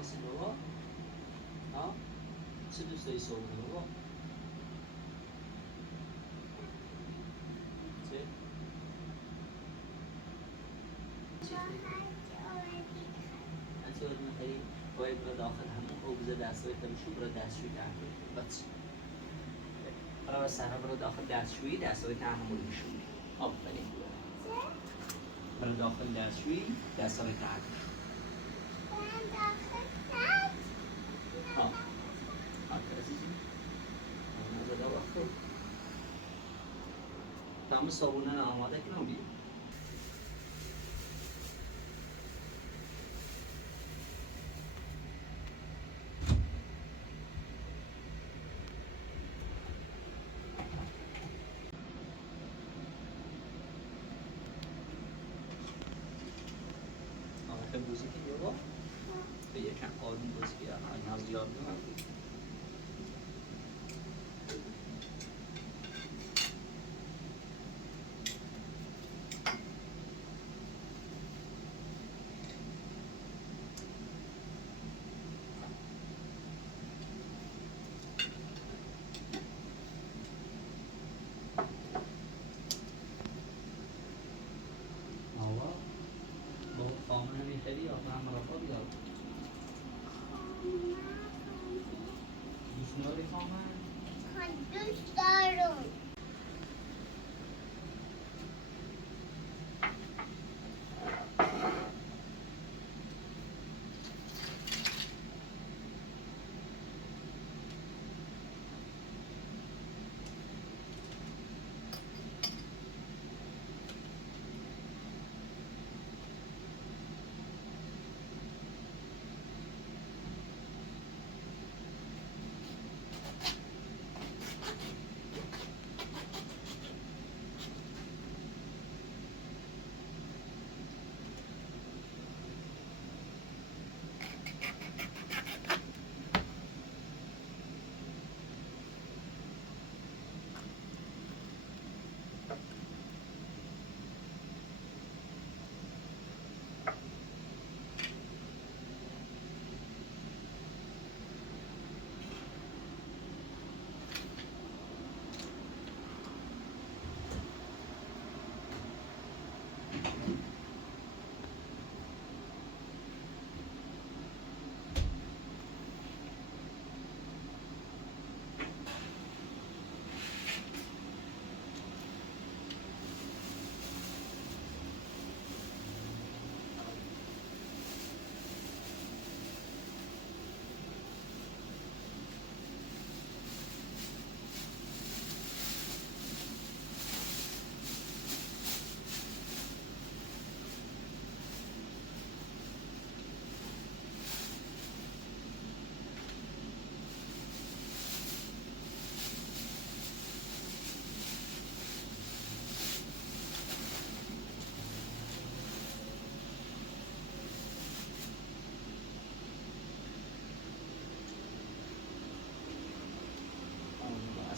هستی بابا؟ ها؟ چه دوست داری صبحونه بابا؟ چه؟ چی هرچی باید میخوایی باید برو داخل همون اوبز دستگاه تلوشو برو دستشوی تحمیل بچه برو سهرا برو داخل دستشویی دستگاه تحمیل میشونی آفرین برو داخل دستشویی دستگاه تحمیل ها عزیزی نزده وقت تمام صابونه آماده کنم بیم آخه بوزی که بابا به یکم آروم بوزی که از زیاد نمید آوا با خامنه میخری یا هم رفا بیاد دوست نداری خامن؟ دوست دارم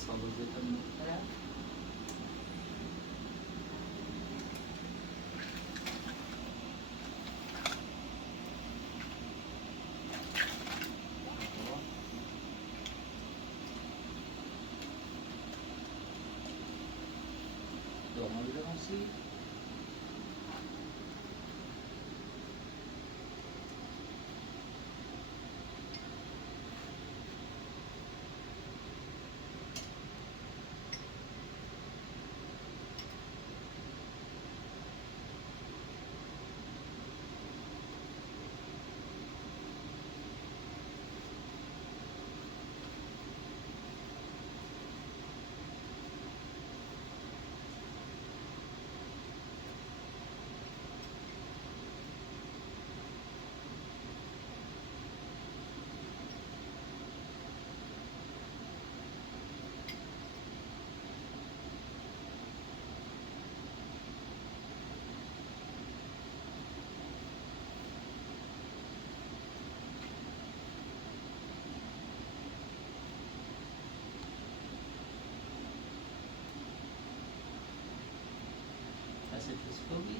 اصحاب روزتون میخوره دوما بیده هستی؟ دستت خوبی؟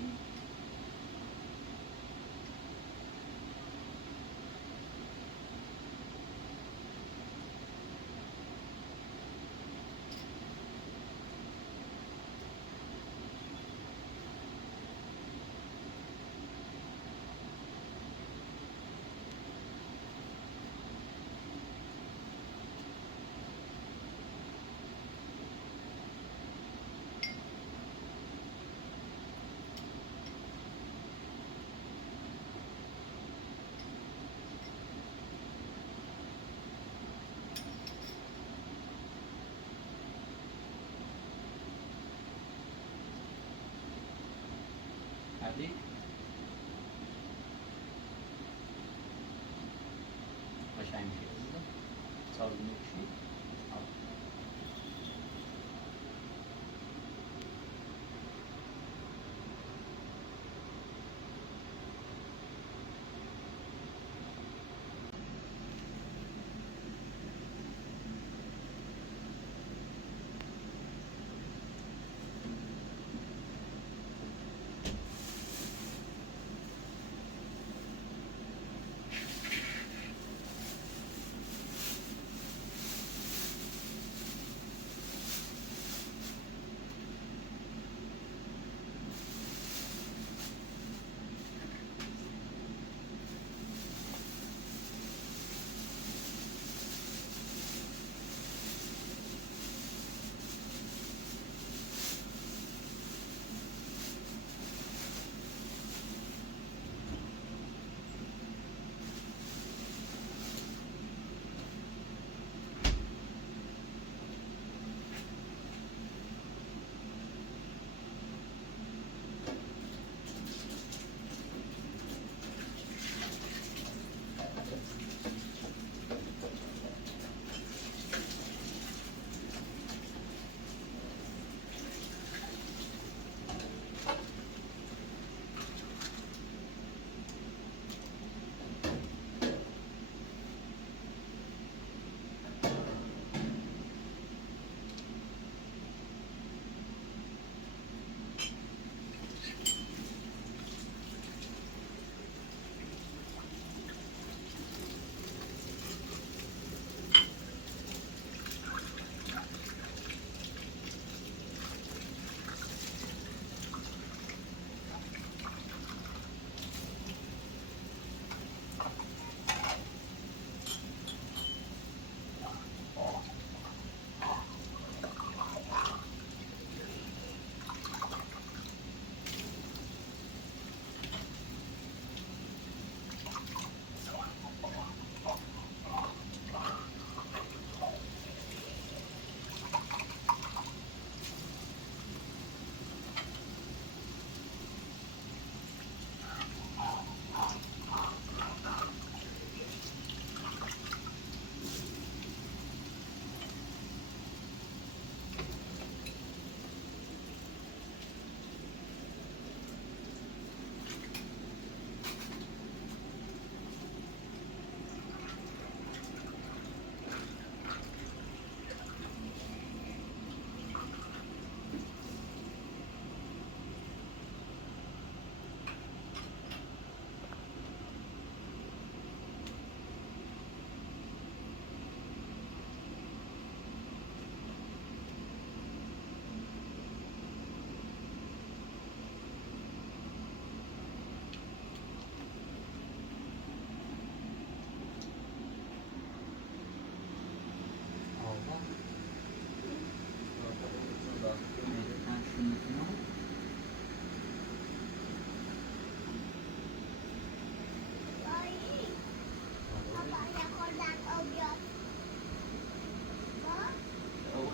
بعدی قشنگ میشه عزیزم. صابون میکشی.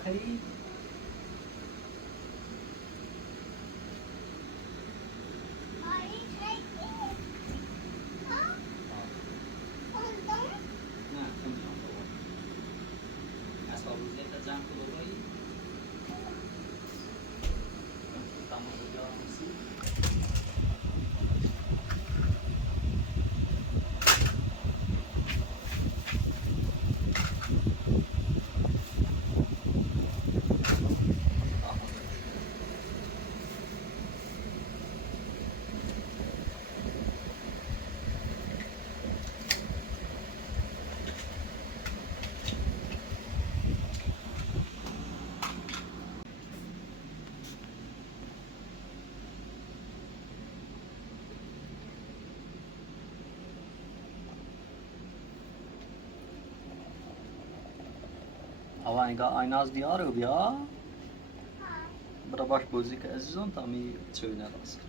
خیلی نه نمی‌تونم بابا. اسباب روزیت جمع کن بابایی. تمام کجا هستی؟ آوانگا آیناز دیارو بیا برا باش بازی که عزیزان تا می چوی نداست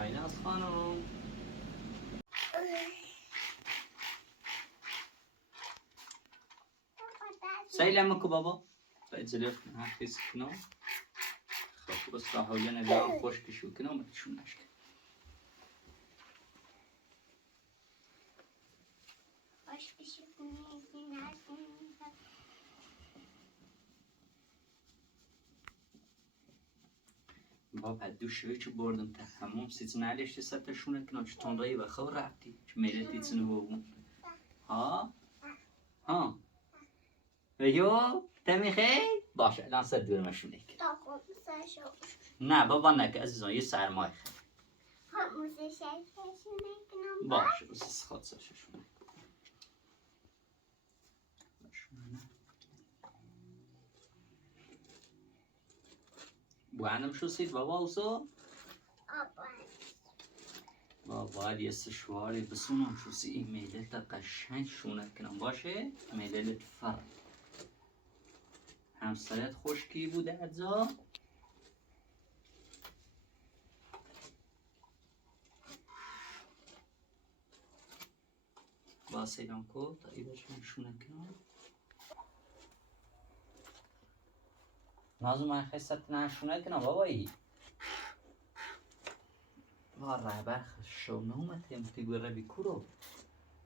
آیناز خانم سیلم کو بابا باید زلیف کنم حفیظ کنم خب بس را حولی نگاه خوش کشو کنم بتشونش کنم باش بشی کنی بابا دوشوی چو بردم تا همون سیت نلیشتی ستشونه کنم چو تون و خور رفتی چو میلتی تنو بابون ها ویو تمی خیل باشه الان سر دورمشونه کن تا خود سرشو نه بابا نکه عزیزان یه سرمایه خیلی هموزه شکرشو میکنم باشه بس خود سرشونه بوانم شو سید بابا اوسو آبان بابا یه سشواری بسونم شو سی ایمیله تا قشنگ شونه کنم باشه ایمیله لطفر همسرت خوشکی بوده ادزا با سیلان کو تا ایدشون شونه کنم نازو من خیستت نشونه کنم بابایی با رهبر شو نومت هم تیگو ربی کرو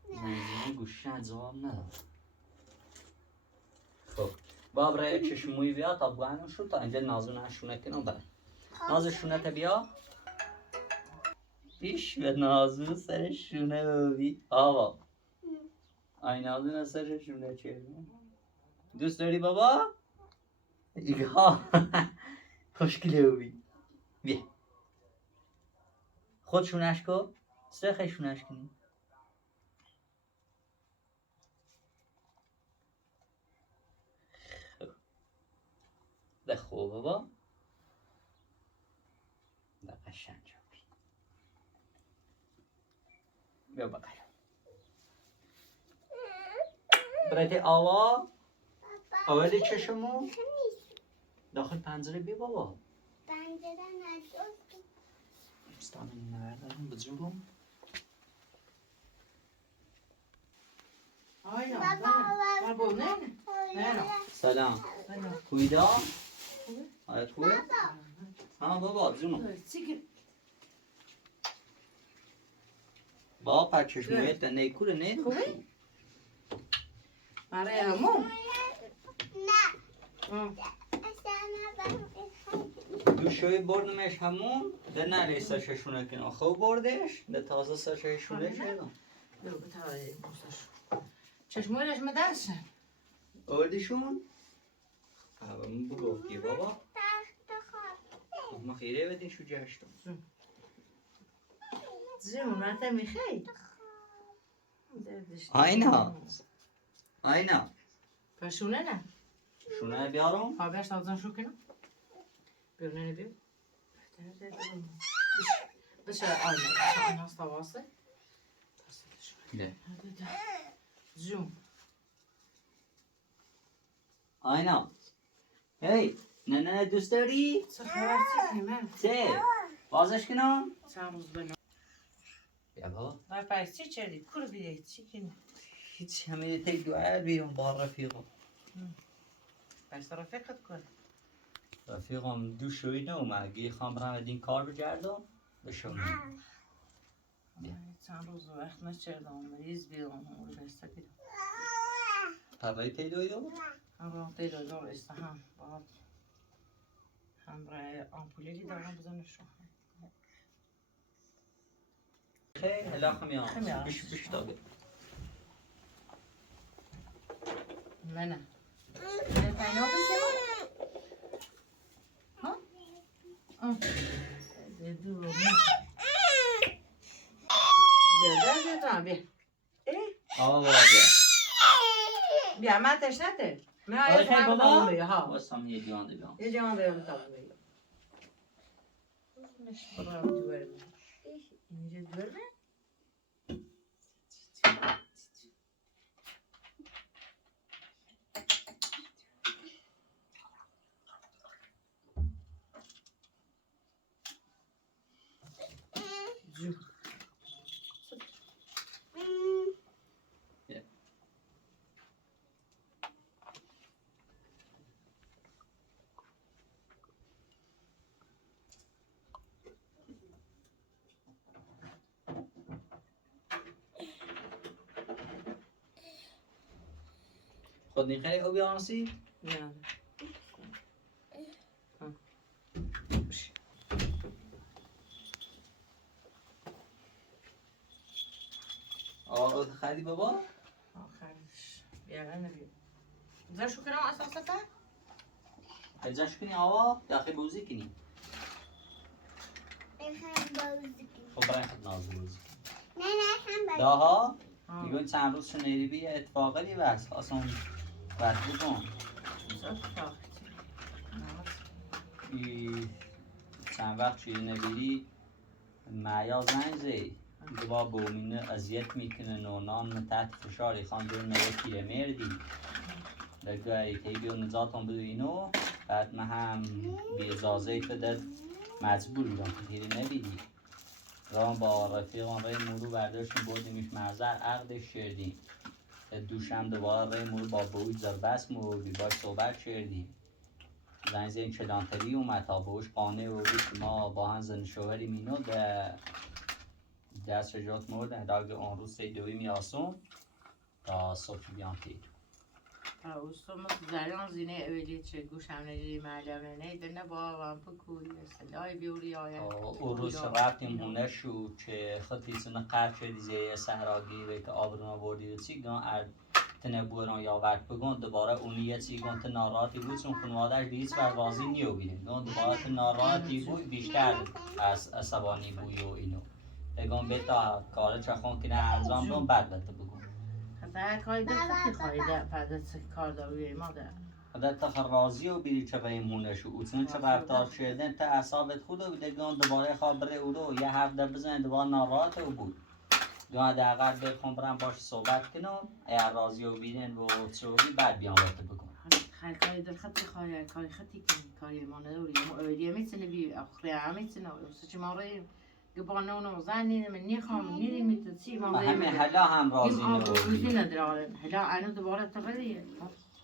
زنگیه گوشه ادزا هم ندارم خب باب رای چشموی بیا تا بگوانم شد تا اینجا نازو نشونه کنم بره نازو شونه تا بیا بیش به نازو سر شونه ببی آوا آی نازو نه سر شونه چه دوست داری بابا؟ ها خوشگله ببی بیا خود شونش کن سه خیلی شونش کنی ده خوب بابا ده قشنگ جابی بیا بقیل برایتی آوا آولی چشمو داخل پنجره بیا بابا پنجره نداشت استعمل نوردم بزرگم آینا بابا نه سلام سلام کویدا حالت خوبه؟ ها بابا جونم با پچشمویت تا نیکوره نه خوبه؟ برای همون نه دوشوی بردمش همون ده نری سرششونه کنم خوب بردش ده تازه سرششونه شدم بگو بتاره موساش چشمویش مدرسن آوردیشون؟ من بگفتی بابا ما خیره بدین شو جشتم زیون رته میخی آینا آینا پشونه نه شونه بیارم؟ ها بیار سازن شو کنم بیرونه بیو بشه آینا استواسه ده زیون آینا هی نه دوست داری؟ چه خبر چی من چه؟ بازش کنم؟ چند روز بنا بیا بابا و پس چی چردی کور بیده چی کنی هیچ همه تک دوار بیرون با رفیقم پس رفیقت کن رفیقم دو شوی نو اگه خواهم برم دین کار بگردم بشم چند روز وقت نچردم مریض بیرم اون بسته بیرم پرهای تیدوی دو؟ همراه دیدو دار استهم باید همراه آمپولی دارم بزنشون خیلی هلا خمیان خمیان. بیش داگه نه پینا بسیم ها؟ دو بیا آوا بیا من تشنته من آره آیا خیلی بابا بیا ها واسم یه دیوان دیوان یه جوان دیگه بتابه بیا برای دوره اینجا دوره جو خود نیخری او بیانسی؟ نه آقا خریدی بابا؟ آخرش بیارن نبید زر شو کنم اساسا هجاش کنی آقا؟ یا خیلی بوزی کنی؟ بخوام بازی کنم. خب برای خود نازو بوزی نه هم بازی داها؟ میگون چند روز شنیدی بی اتفاقی بس اصلا وقت بکن چند وقت چیزی نبیری معیا زنگ زی دبا بومینه اذیت میکنه نونان تحت فشاری خان دور نوه پیره مردی لگه تی بیو نزاتون بدو اینو بعد من هم بی اجازه فدد مجبور بودم که تیری نبیدی رام با رفیقان رای مورو برداشتیم بردیمش مرزر عقدش کردیم دوشم دوباره رای مورو با بوی زربست موردی باش صحبت کردیم زنگ زین کلانتری اومد تا بهش قانع و بود ما با هم زن شوهری مینو دست رجات مورد هداگ اون روز سی دوی میاسون تا صبح بیان تیر اوستومuz زریان زینه اولی چه گوش هم ندیدی معلمه نیده نه با هم بکوی سلای بیوری آیا او روز رفتیم هونه شو که خطی سنه قرد شدی زیر سهراگی و که آبرونا بردی چی گان تنه بوران یا وقت بگون دوباره اونی یه چی گون تا ناراحتی بود چون خانوادهش به هیچ وقت راضی نیو بیدیم گون دوباره تا ناراحتی بود بیشتر از عصبانی بوی و اینو بگون بتا کاره چخون که نه انجام دون بعد بتا بگون هر کاری دست میخوایده پدست کار داروی مادر خودت تا راضی و بیری چه به مونه شو اوتون چه رفتار شدن تا اعصابت خود و بگون دوباره خواب بره او رو یه هفته بزن دوباره ناراحت او بود دو دقیقه بخون برم باش صحبت کنم اگر راضی و بیرین و چوبی بعد بیان وقت بکن هر کاری در خطی خواهی کاری خطی کنی کاری ما نداری ما اولیه میتونه بی اخری هم میتونه وسط ما ریم گبانه اونو زنی من نیخوام نیری میتونی ما همه حالا هم راضی این آب روزی نو ندارن حالا اینو دوباره تغییره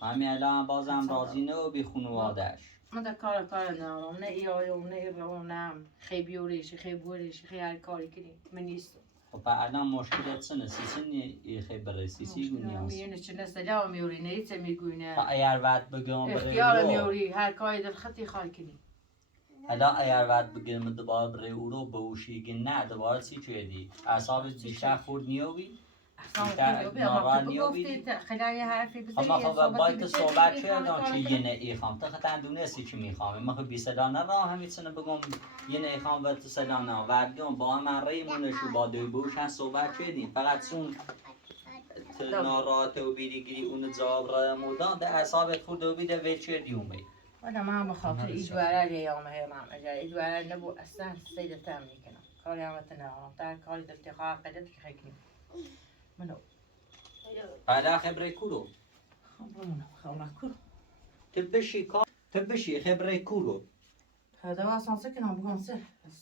همه حالا هم بازم راضی نو بی خانواده‌اش من در کار ندارم نه ایایم نه ایرانم خیلی بیوریش خیلی بوریش خیلی هر کاری کنی من نیست خب الان مشکلت چنه سیسنی خیلی برسی سی گونیاست میونه چه نسلا میوری نیست میگونه اگر وقت بگم اختیار بره میوری هر کاری در خطی خواهی کنی حالا اگر وقت بگم دوباره بره او رو به اوشیگی نه دوباره چی چیدی اعصابت بیشتر خورد نیوی خیلی حرفی بزنی اما خب باید که صحبت کردن که یه نه خام تا خطن دونستی چی میخوام ما خب بی صدا نراه همیتونه بگم یه نه خام و تو صدا نه وردیم با هم من ریمونشو با دوی بوشن صحبت کردیم فقط چون ناراحت و بیریگیری اون جواب را مودان ده اعصابت خورد و بیده وی چردی اومی والا من بخاطر ایدواره لیام هیرم اگر ایدواره نبو اصلا سیده تم میکنم کاری همت نهارم در کاری دلتی خواه قدرت که خیلی منو بعد خبره کورو خبره کورو تبشی خبره کورو هذا واسه سكنهم بقول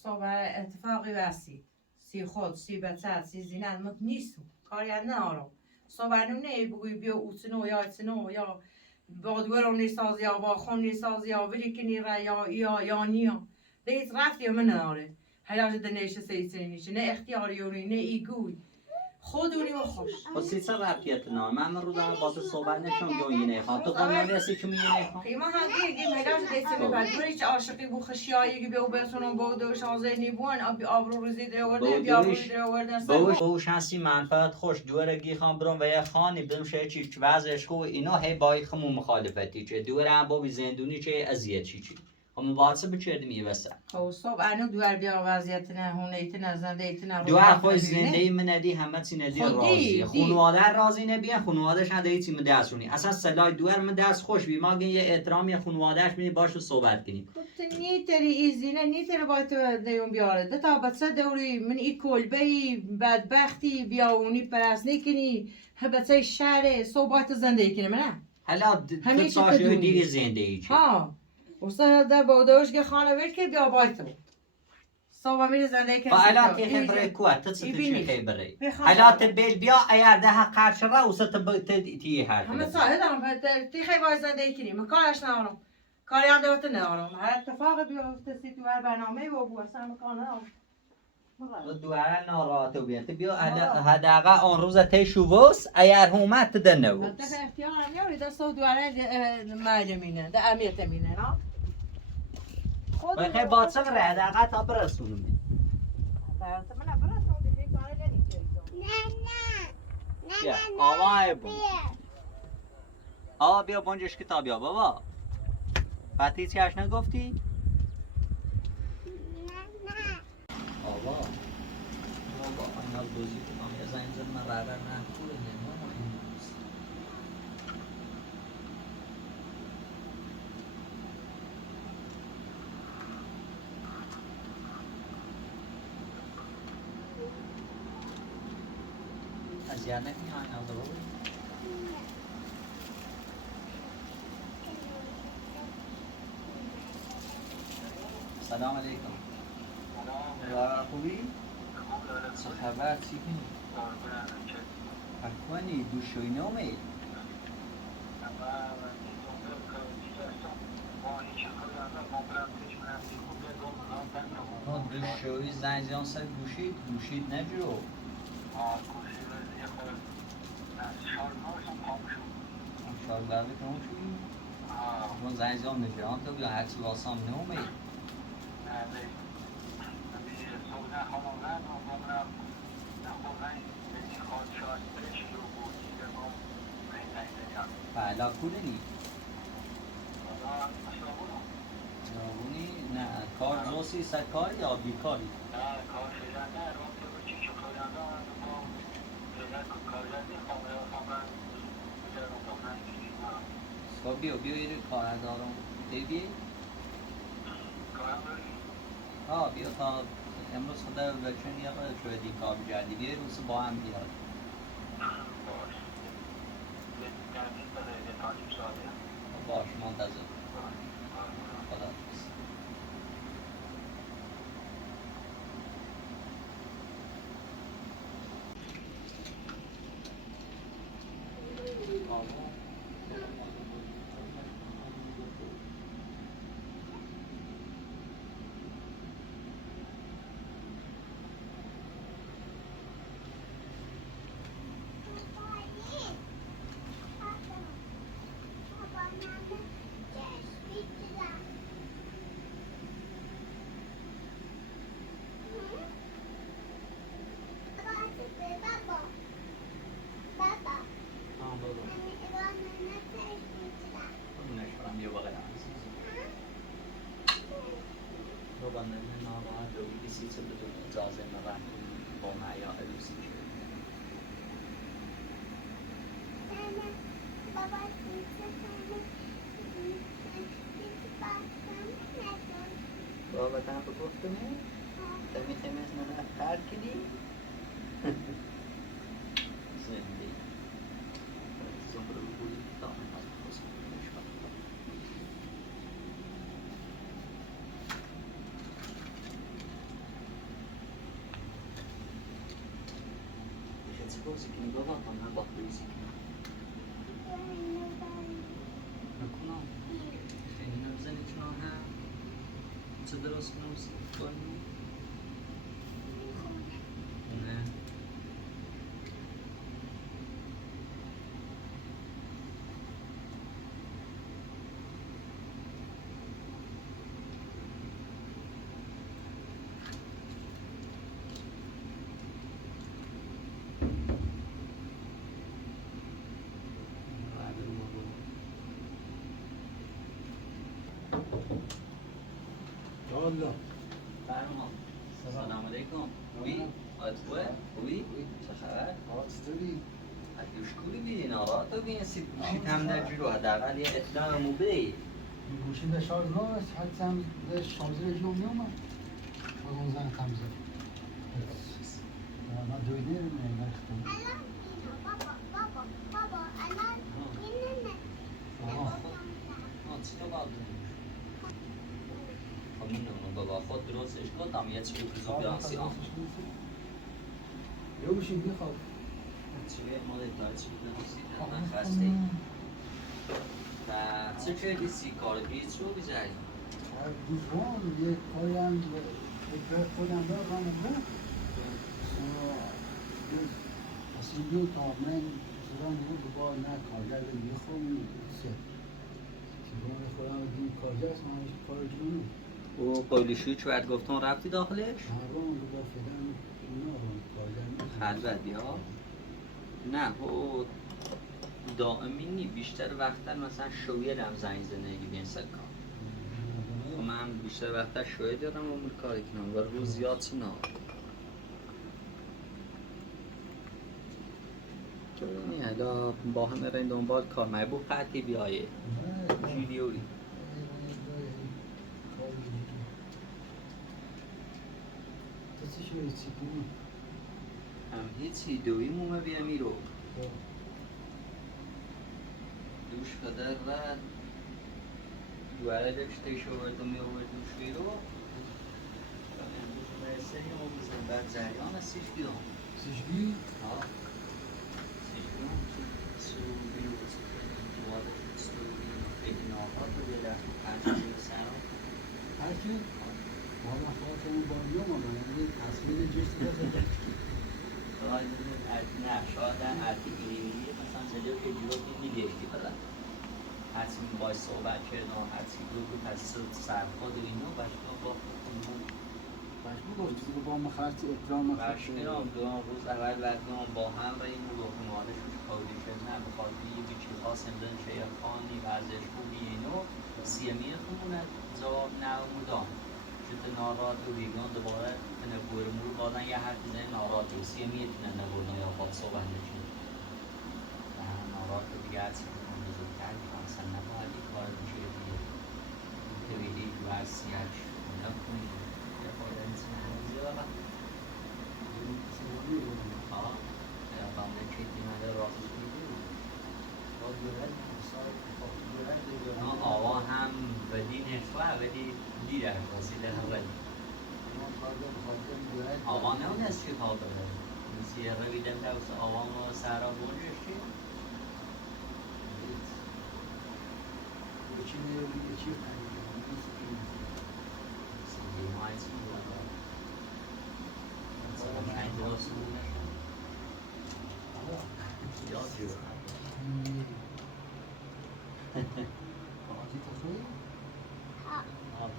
صوب اتفاقي واسي سي خود سي بتات سي زينان مت نيسو كاريا نارو صوب انو نه بگوی بیا اوتنو یا بادورو نیساز یا باخون نیساز یا ولی کنی را یا نیا لیت رفت یا من ناره هلاج دنیش سیسنیش نه اختیاریونی نه ایگوی خودونی و خوش خب چه ربطیت نه من روزانه با تو صحبت نشم دو اینه خواهم تو قانون نرسی که میینه خواهم خیلی من هم دیگه هلاج دیستی بعد بریش عاشقی بو خشیایی که بیو بسونم با دوش آزینی بون آبرو روزی درورده بیا برو درورده بوش هستی منفعت خوش دورگی خواهم برم و یه خانی برم شه چی وضعش خوب اینا هی باید خمو مخالفتی چه دوره هم با بی زندونی چه اذیت چی خب مباحثه بچردیم یه وسط خب صبح انو دوار بیا وضعیت نه هونیت نه زندهیت نه دوار خوی زنده من ندی همه چی ندی راضیه خانواده راضی نبیه خانوادهش نده هیچی من دستونی اصلا سلای دوار من دست خوش بی ما یه احترام یه خانوادهش بینی باشو صحبت کنیم نی تری ایزینه نی تری باید دیون بیاره ده تا بچه دوری من ای کلبهی بدبختی بیاونی پرسنی کنی بچه شهر صحبت زندگی کنی منه حالا تو ساشه دیگه زندگی چی ها وسط در بودوش که خانه ویل که بیا باید صبح میری زندگی کنی فعلا تيخي بريكوا تتصل يبيني. تشي بري بخاطر- على تبيل بيا ايار ده قاشرة وست تي همه هات ساعت دارم تی خیلی باید زندگی کنی من کارش ندارم کاری هم دوت ندارم هر اتفاق بیفته سی تو هر برنامه و بو اصلا مکان ندارم دوارا ناراحت بيت بيا هذا آن روز تشوفوس ايار هومت تدنو البته که اختیار هم یاری دست و دواره معلمینه ده امیت مینه نه خود بخي باتصل هذا تا برسونم من برسون دیگه کار نمی‌کنم نه بیا، نه آوای نه بون. بیا. آقا بیا بونجش کتاب یا بابا بعد هیچی اش نگفتی؟ نه آقا بابا اینا بازی کنم یه زنگ زد من رادر نکنه نمام امروز از یاد نکنی اینا رو سلام علیکم سلام خوبی؟ چه خبر چی کنی؟ کنی دوشوی نومی؟ دوشوی زنگ زیان سر گوشید نجو شال برده که اون شوی؟ من زنگ زیان نجران تو بیا هرچی واسم نومی فعلا کولنی؟ جوابونی؟ نه کار زوسی سر کاری یا بیکاری؟ خب بیا یه کار دارم دیدی؟ بیا تا امروز خدا بچون یا باید شوی دی کار بجردی بیا روز با هم بیاد باش منتظر خدا حافظ بیا بغل عزیز بابا نمی ناراحت و کسی چه بدون اجازه من با معیار عروسی شد بابا تنها بگفتم تمی تمیز من افکار کنی زندگی زمره بگویی دامن از بخصم نشکن بازی کنی بابا من با بازی کنم نکنم خیلی نبزنی که هم چه درست کنم سیخ کنی نه الله فرمان سلام علیکم خوبی؟ خوبه؟ خوبی؟ چه خبر؟ چطوری؟ اگه شکوری بیدی ناراحت تو بیین سید گوشید هم نجلو حداقل یه اطلاعمو بدهی گوشی به شارژ هست حدسم به شارژر جلو میومد اون زن تمزه من دویده نمیختم چی تو باید خب میدونم بابا خود درستش کن تا یه چیزی بزرگ بیانسی آم یه بشین بخواب چیه مال داره چی بیانسی من خسته و چه کردی سی کار بیت رو بزنی؟ دوستان یه کاری هم به خودم دارم بود اصلا دو تا من زدم بود با نه کارگر میخوام سه تیبان خودم دیم کارگر است من کار جونم او قولیشوی چه باید گفتم رفتی داخلش؟ مردم رو با فیدن اینا کارگر خلوت یا؟ نه او دائمی نی بیشتر وقتا مثلا شویه هم زنگ زندگی بین سکان خب من بیشتر وقتا شویه دارم عمر کاری کنم و روز زیاد چی نه تو بینی حالا با هم برین دنبال کار محبوب قطعی بیایه ویدیوی هم هیچی دوی مومه بیامی رو دوش پدر رد دواره داشته شورد و می آورد دوشوی رو برسه یا بزن بعد جریان سیش بیام سیشگی؟ ها سیش بیام سوبی و دواره سوبی و خیلی ناقاد و بیاد از پنجه سرم هرکی؟ والا خواهد اون بانیو ما من تصمیم جست داده نه شاید ارتی ایرانی مثلا زلیو که جلو میگشتی بدن هرچی باید صحبت کردن هرچی گروه پس سرخواد و اینو باشگاه با خودمون باشگاه با چیزی با ما خرچ اکرام باشگاه دوام روز اول وردم با هم و این رو خانواده شوش کودی شد نه بخاطر یه بیچی خاص امدن شیخانی وزش خوبی اینو سیمی خونونه جواب نمودان شد ناراد و بیگان دوباره نبورمور بادن یه حرف زن ناراد و سیمی اتنه نبودن یا خواهد صحبت نشید ناراد و دیگه هرچی بکن بزرگتر اصلا نباید این کار میشه دیگه تویدی ورسیش نکنی یه خواهد انسان همونزی بابا ها یا بامده چیتی مده راستش میدی آوا هم بدی نفوه بدی دیره وسیله هم بدی آوا نه از چی ها داره مثل روی دم دوست آوا و سرا بونجش چی؟ سیدی مای چی بوده مثلا پنج راست بونه یاد جور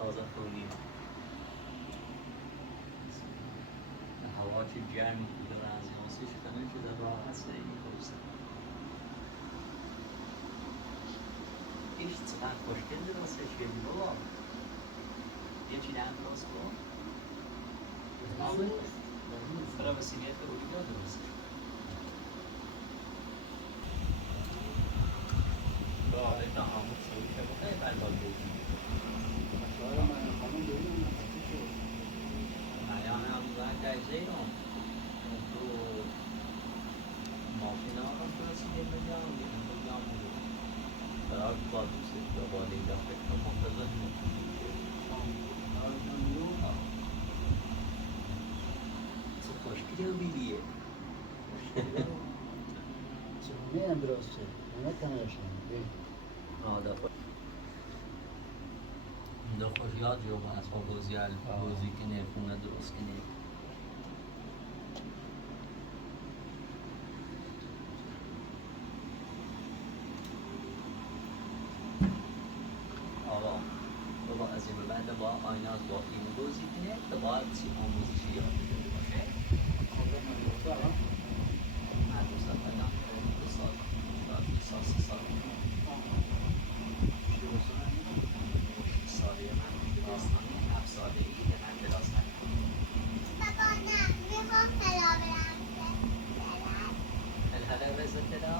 تازه خونی هوا چه گرمی بوده از یانسی شکنه شده راه هست خیلی خوبسته ایش چقدر خوشگل درستش کردی بابا یه چی دهم درست کن برای وسیلیت به روی داد درستش راه تا همون سوی که بخیر بردار بود معیان هم باید در زیرم تو ماشینا هم تو رسیده بجام بیرون بجام بود برای با دوستش با بالی دفعه که منتظر چه خوشگلی رو بیدیه نه هم درسته نه تنهاشم دفعه دو خوش یاد جو با اصلا بازی کنه خونه درست کنه آقا بابا از این به بعد با آیناز با این بازی کنه تا باید چی آموزشی یاد شده باشه مدرسه بدم 2 سال شاید 2 سال 3 سال 6 ساله من کلاسانی 7 ساله ای به من کلاس نکنم بابا نه میخوام پلا برم الهلا رزت دا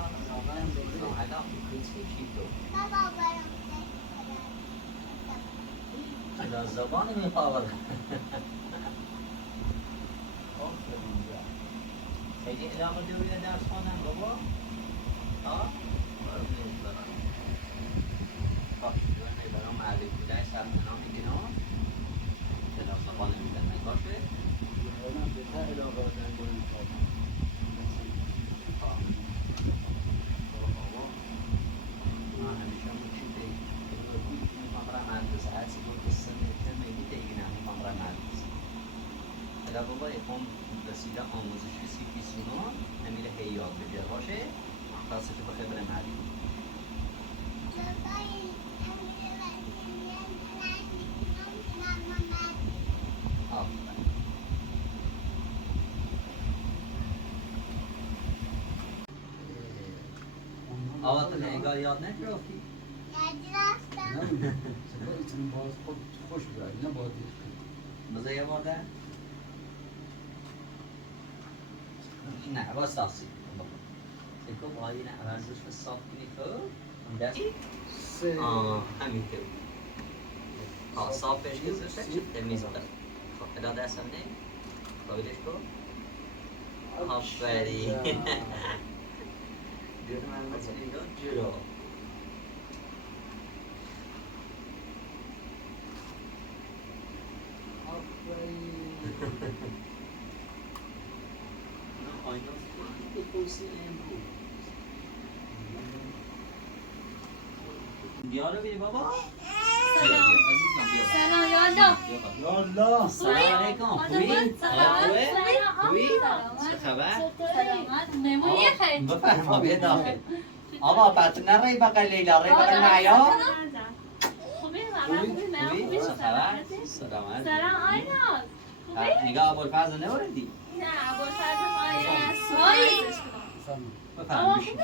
الان کچی چی تو بابا برم الان زبانی میخواد خیلی علاقه دوری درس خوانم بابا ها؟ برام معلوم بودن ثبت نام میکنم علاقه با نمیدن نگاشه آدم به ته علاقه آدم کنم کردم. ما همیشه همون چی دیگه میخوام برم مدرسه هرچی بود که سنته میگی دیگه نه میخوام برم مدرسه اگر بابا یکم رسیده آموزشی سیپیسونا نمیره هی یاد بگیر باشه خاصه که بخیر برم مدرسه آفرین آقا تو نگاه یاد نگرفتی؟ نه سپاه ایتون باز خود خوش برای نه باید بذار یه بار ده نه با ساسی سکو باید این عوضش رو صاف کنی خب اون دست همین که صافش که زرشه چه تمیز بده خب ادا دست هم نه قابلش کن آفرین بیاد من مثلا اینجا جلو آینه خیلی بپرسی امروز بیا رو بینی بابا سلام. عزیزم بیا سلام یالا یالا سلام علیکم خوبی؟ خوبی؟ چه خبر؟ سلامت مهمونی خیلی بفرما بیا داخل آقا بطن نرهی بقیل لیلا ری بقیل نعیا خوبی خوبی؟ چه خبر؟ سلامت سلام آیناز نگاه ابوالفضل نوردی؟ نه ابوالفضل خواهی بفرما بشین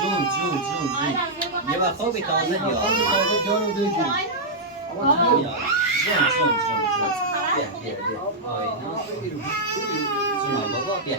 جون یه وقت خوبی تازه بیا تازه جارو بگیر بیا جون بیا آینا جون بابا بیا